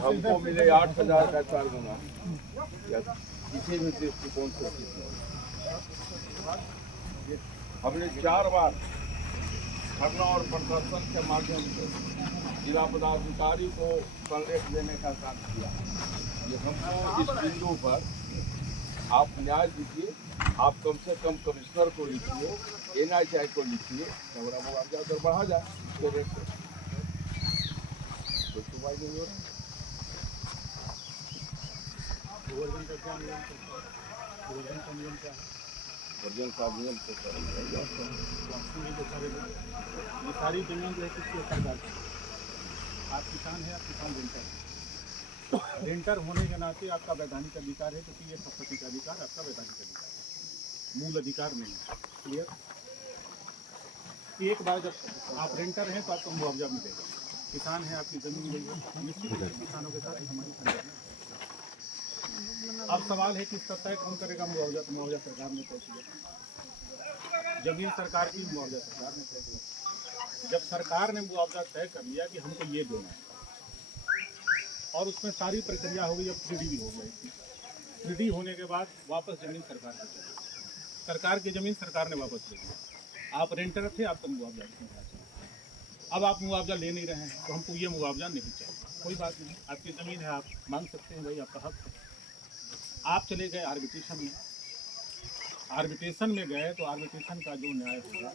हमको मिले 8,000 का 4 गुना या किसी भी दृष्टिकोण से हमने 4 बार धरना और प्रदर्शन के माध्यम से जिला पदाधिकारी को संदेश देने का काम किया। ये हमको इस बिंदु पर आप न्याय दीजिए, आप कम से कम कमिश्नर को लिखिए, NHI को लिखिए, हमारा मुआवजा अगर बढ़ा जाए तो रेट से तो सुबाई नहीं हो रहा। वर्जन का नियम तो ये सारी जमीन जो है किसकी सरकार की? आप किसान है, आप किसान रेंटर होने के नाते आपका वैधानिक अधिकार है, क्योंकि ये संपत्ति का अधिकार आपका वैधानिक अधिकार है, मूल अधिकार नहीं है। क्लियर? एक बार जब आप रेंटर हैं तो आपको मुआवजा मिलेगा। किसान है, आपकी जमीन मिलेगी, निश्चित रूप से किसानों के साथ हमारी संगठन है। अब सवाल है कि इसका तय कौन करेगा मुआवजा? तो मुआवजा सरकार ने तय किया, जमीन सरकार की, मुआवजा सरकार ने तय किया। जब सरकार ने मुआवजा तय कर लिया कि हमको ये देना है और उसमें सारी प्रक्रिया हो गई, अब 3D भी हो गई। 3D होने के बाद वापस जमीन सरकार को चली, सरकार की जमीन सरकार ने वापस ले लिया। आप रेंटर थे, आपको मुआवजा नहीं चाहिए। अब आप मुआवजा ले नहीं रहे हैं तो हमको ये मुआवजा नहीं चाहिए। कोई बात नहीं, आपकी ज़मीन है, आप मांग सकते हैं, भाई आपका हक है। आप चले गए आर्बिट्रेशन में, आर्बिट्रेशन में गए तो आर्बिट्रेशन का जो न्याय होगा,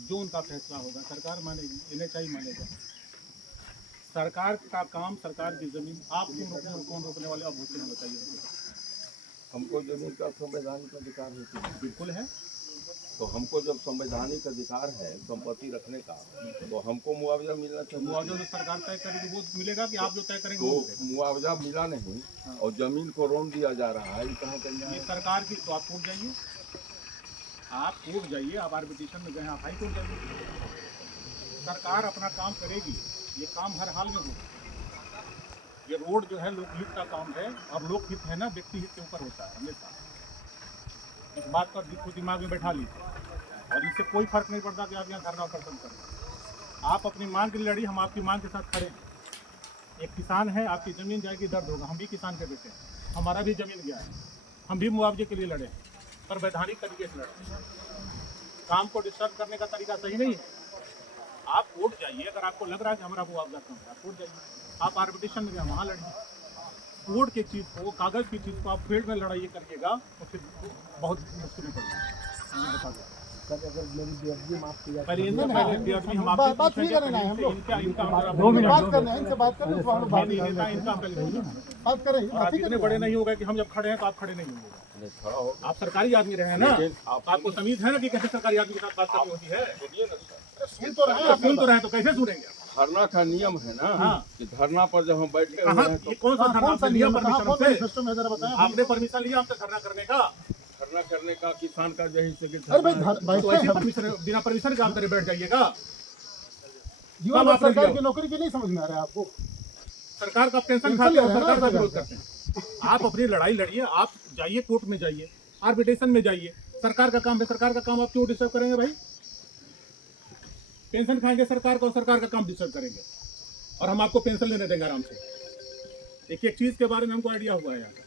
जो उनका फैसला होगा, सरकार मानेगी, NHI मानेगा। सरकार का काम, सरकार की ज़मीन आप क्यों रोकने और कौन रोकने वाले अब होते हैं बताइए? हमको जमीन का संवैधानिक अधिकार है। बिल्कुल है। तो हमको जब संवैधानिक अधिकार है संपत्ति रखने का, तो हमको मुआवजा मिलना चाहिए। मुआवजा जो सरकार तय करेगी वो मिलेगा कि आप जो तय करेंगे वो तो मिलेगा? मुआवजा मिला नहीं और जमीन को रोन दिया जा रहा है, ये कहाँ कर ये सरकार की। तो आप कोर्ट जाइए, आप कोर्ट जाइए, आप आर्बिट्रेशन में गए, आप हाई कोर्ट जाइए। सरकार अपना काम करेगी, ये काम हर हाल में होगा। ये रोड जो है लोकहित का काम है, और लोकहित है ना, व्यक्ति हित के ऊपर होता है हमेशा। इस बात पर दिमाग में बैठा लीजिए, और इससे कोई फर्क नहीं पड़ता कि आप यहाँ धरना प्रदर्शन करें। आप अपनी मांग के लिए लड़ी, हम आपकी मांग के साथ खड़े हैं। एक किसान है, आपकी ज़मीन जाएगी, दर्द होगा। हम भी किसान के बेटे हैं, हमारा भी ज़मीन गया है, हम भी मुआवजे के लिए लड़े, पर वैधानिक तरीके से लड़े। काम को डिस्टर्ब करने का तरीका सही नहीं है। आप कोर्ट जाइए, अगर आपको लग रहा है कि हमारा मुआवजा कम है, आप कोर्ट जाइए। आप आर्बिट्रेशन में गए, वहाँ लड़िए। कोर्ट की चीज़ को, कागज़ की चीज़ को आप फील्ड में लड़ाई करिएगा तो फिर बहुत मुश्किल में पड़ेगा। बता दें अगर मेरी बेअदबी माफ की जाए, पहले इनसे पहले बेअदबी हम बात आपसे नहीं करना है हम लोग। इनका बात करना है, इनसे बात करना है, हम लोग बात इनका पहले बात करें। आप इतने बड़े नहीं होगा कि हम जब खड़े हैं तो आप खड़े नहीं होंगे। खड़ा हो। आप सरकारी आदमी रहे हैं ना, आपको तमीज है ना कि कैसे सरकारी आदमी के साथ बात करनी होती है। सुन तो रहे तो कैसे सुनेंगे? धरना का नियम है ना। हाँ। कि धरना पर जब हम बैठे हुए कहाँ हैं तो ये कौन सा धरना आपने लिया परमिशन से? सिस्टम है, जरा बताएं। आपने परमिशन लिया हमसे धरना करने का? धरना करने का किसान का यही से अरे भाई तो ऐसे परमिशन, बिना परमिशन का आप करे बैठ जाइएगा? युवा लोग सरकार की नौकरी की नहीं समझ में आ रहा है आपको? सरकार का पेंशन खाते हैं, सरकार का विरोध करते हैं। आप अपनी लड़ाई लड़िए, आप जाइए कोर्ट में जाइए, आर्बिट्रेशन में जाइए। सरकार का काम है, सरकार का काम आप क्यों डिस्टर्ब करेंगे भाई? पेंशन खाएंगे सरकार को, सरकार का काम डिस्टर्ब करेंगे, और हम आपको पेंशन लेने देंगे आराम से। एक एक चीज के बारे में हमको आइडिया हुआ है।